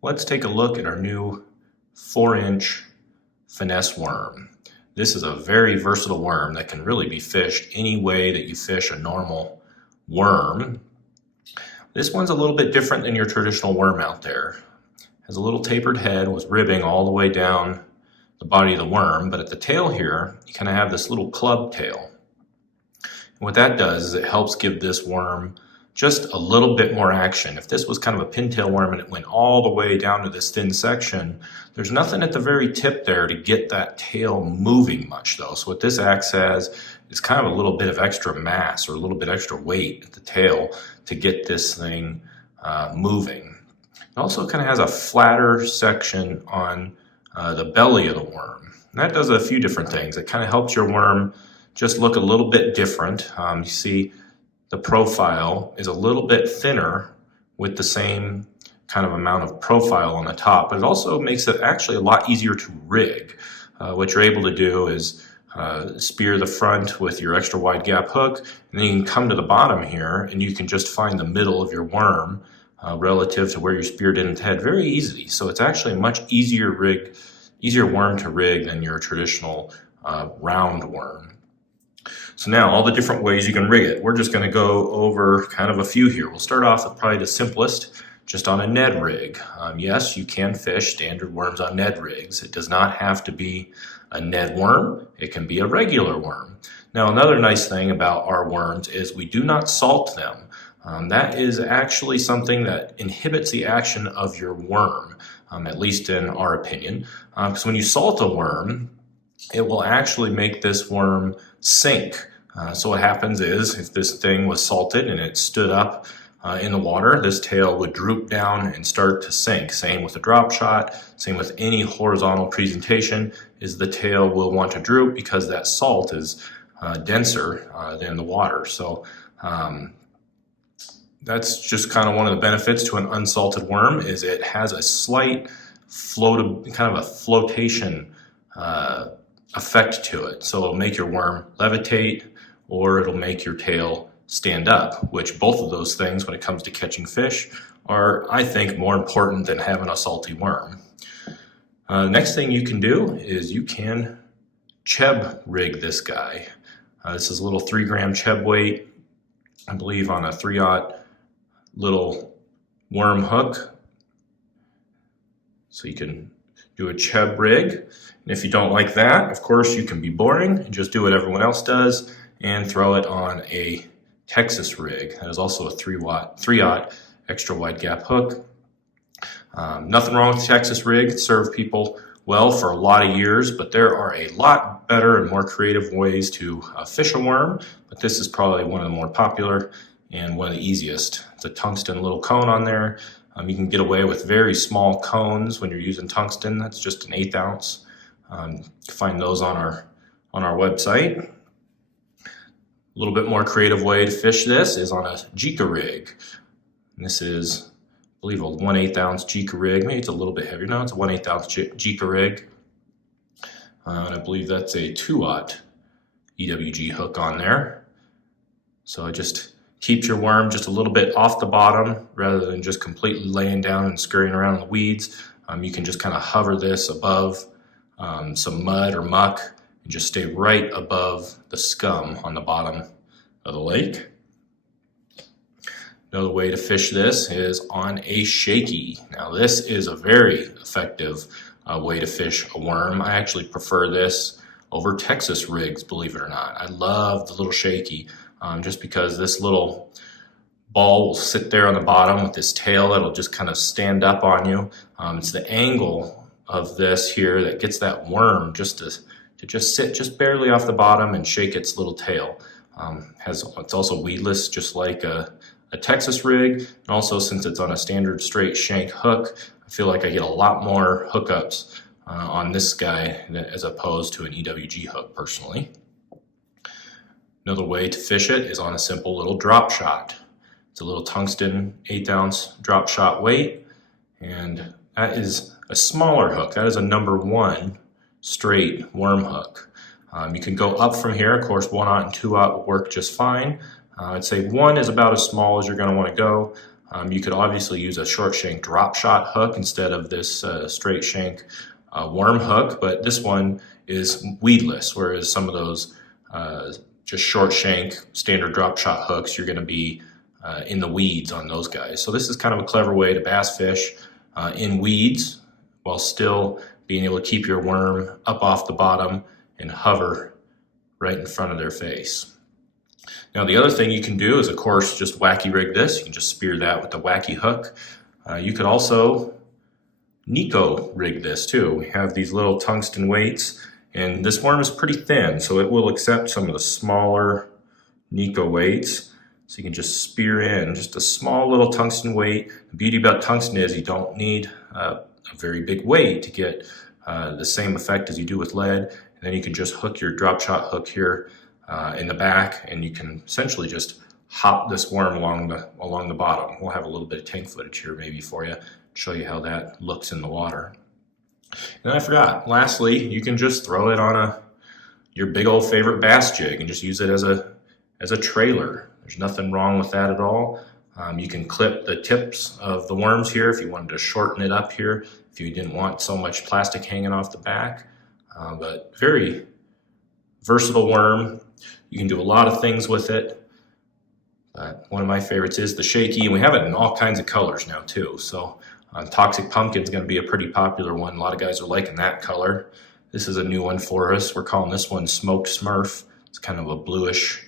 Let's take a look at our new 4-inch finesse worm. This is a very versatile worm that can really be fished any way that you fish a normal worm. This one's a little bit different than your traditional worm out there. It has a little tapered head with ribbing all the way down the body of the worm, but at the tail here, you kind of have this little club tail. And what that does is it helps give this worm just a little bit more action. If this was kind of a pintail worm and it went all the way down to this thin section, there's nothing at the very tip there to get that tail moving much though. So what this acts as is kind of a little bit of extra mass or a little bit extra weight at the tail to get this thing moving. It also kind of has a flatter section on the belly of the worm. And that does a few different things. It kind of helps your worm just look a little bit different. You see the profile is a little bit thinner with the same kind of amount of profile on the top, but it also makes it actually a lot easier to rig. What you're able to do is spear the front with your extra wide gap hook, and then you can come to the bottom here and you can just find the middle of your worm relative to where you speared in the head very easily. So it's actually a much easier worm to rig than your traditional round worm. So now all the different ways you can rig it. We're just going to go over kind of a few here. We'll start off with probably the simplest, just on a Ned rig. Yes, you can fish standard worms on Ned rigs. It does not have to be a Ned worm. It can be a regular worm. Now another nice thing about our worms is we do not salt them. That is actually something that inhibits the action of your worm, at least in our opinion. Because when you salt a worm, it will actually make this worm sink. So what happens is if this thing was salted and it stood up in the water, this tail would droop down and start to sink. Same with a drop shot, same with any horizontal presentation, is the tail will want to droop because that salt is denser than the water. So that's just kind of one of the benefits to an unsalted worm, is it has a slight kind of a flotation effect to it. So it'll make your worm levitate, or it'll make your tail stand up, which both of those things when it comes to catching fish are, I think, more important than having a salty worm. Next thing you can do is you can cheb rig this guy. This is a little 3-gram cheb weight, I believe on a 3/0 little worm hook. So you can do a cheb rig. And if you don't like that, of course, you can be boring and just do what everyone else does and throw it on a Texas rig. That is also a 3/0 extra wide gap hook. Nothing wrong with the Texas rig. It served people well for a lot of years, but there are a lot better and more creative ways to fish a worm. But this is probably one of the more popular and one of the easiest. It's a tungsten little cone on there. You can get away with very small cones when you're using tungsten. That's just an 1/8 ounce. You can find those on our website. A little bit more creative way to fish this is on a Jika rig. And this is, I believe, a 1/8 ounce Jika rig. Maybe it's a little bit heavier. No, it's a 1/8 ounce Jika rig. And I believe that's a 2/0 EWG hook on there. So it just keeps your worm just a little bit off the bottom rather than just completely laying down and scurrying around in the weeds. You can just kind of hover this above some mud or muck and just stay right above the scum on the bottom of the lake. Another way to fish this is on a Shaky. Now this is a very effective way to fish a worm. I actually prefer this over Texas rigs, believe it or not. I love the little Shaky just because this little ball will sit there on the bottom with this tail that'll just kind of stand up on you. It's the angle of this here that gets that worm just to just sit just barely off the bottom and shake its little tail. It's also weedless, just like a Texas rig, and also since it's on a standard straight shank hook, I feel like I get a lot more hookups on this guy as opposed to an EWG hook personally. Another way to fish it is on a simple little drop shot. It's a little tungsten 1/8 ounce drop shot weight, and that is a smaller hook. That is a number 1 straight worm hook. You can go up from here. Of course, 1/0 and 2/0 will work just fine. I'd say 1 is about as small as you're going to want to go. You could obviously use a short shank Dropshot hook instead of this straight shank worm hook, but this one is weedless, whereas some of those just short shank standard Dropshot hooks, you're going to be in the weeds on those guys. So this is kind of a clever way to bass fish in weeds while still being able to keep your worm up off the bottom and hover right in front of their face. Now the other thing you can do is, of course, just wacky rig this. You can just spear that with the wacky hook. You could also Neko rig this too. We have these little tungsten weights, and this worm is pretty thin, so it will accept some of the smaller Neko weights. So you can just spear in just a small little tungsten weight. The beauty about tungsten is you don't need a very big weight to get the same effect as you do with lead. And then you can just hook your Dropshot hook here in the back, and you can essentially just hop this worm along the bottom. We'll have a little bit of tank footage here maybe for you, show you how that looks in the water. And I forgot, lastly, you can just throw it on your big old favorite bass jig and just use it as a trailer. There's nothing wrong with that at all. You can clip the tips of the worms here if you wanted to shorten it up here, if you didn't want so much plastic hanging off the back. But very versatile worm. You can do a lot of things with it. But one of my favorites is the Shaky, and we have it in all kinds of colors now too. So Toxic Pumpkin is going to be a pretty popular one. A lot of guys are liking that color. This is a new one for us. We're calling this one Smoked Smurf. It's kind of a bluish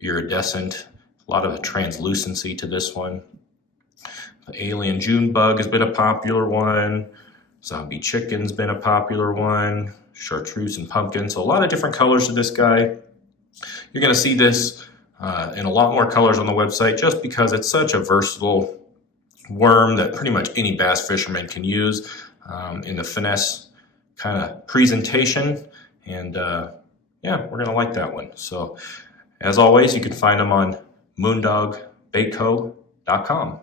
iridescent. A lot of translucency to this one. The Alien June Bug has been a popular one. Zombie Chicken's been a popular one. Chartreuse and Pumpkin. So a lot of different colors to this guy. You're going to see this in a lot more colors on the website just because it's such a versatile worm that pretty much any bass fisherman can use in the finesse kind of presentation. And yeah, we're going to like that one. So as always, you can find them on moondogbaitco.com.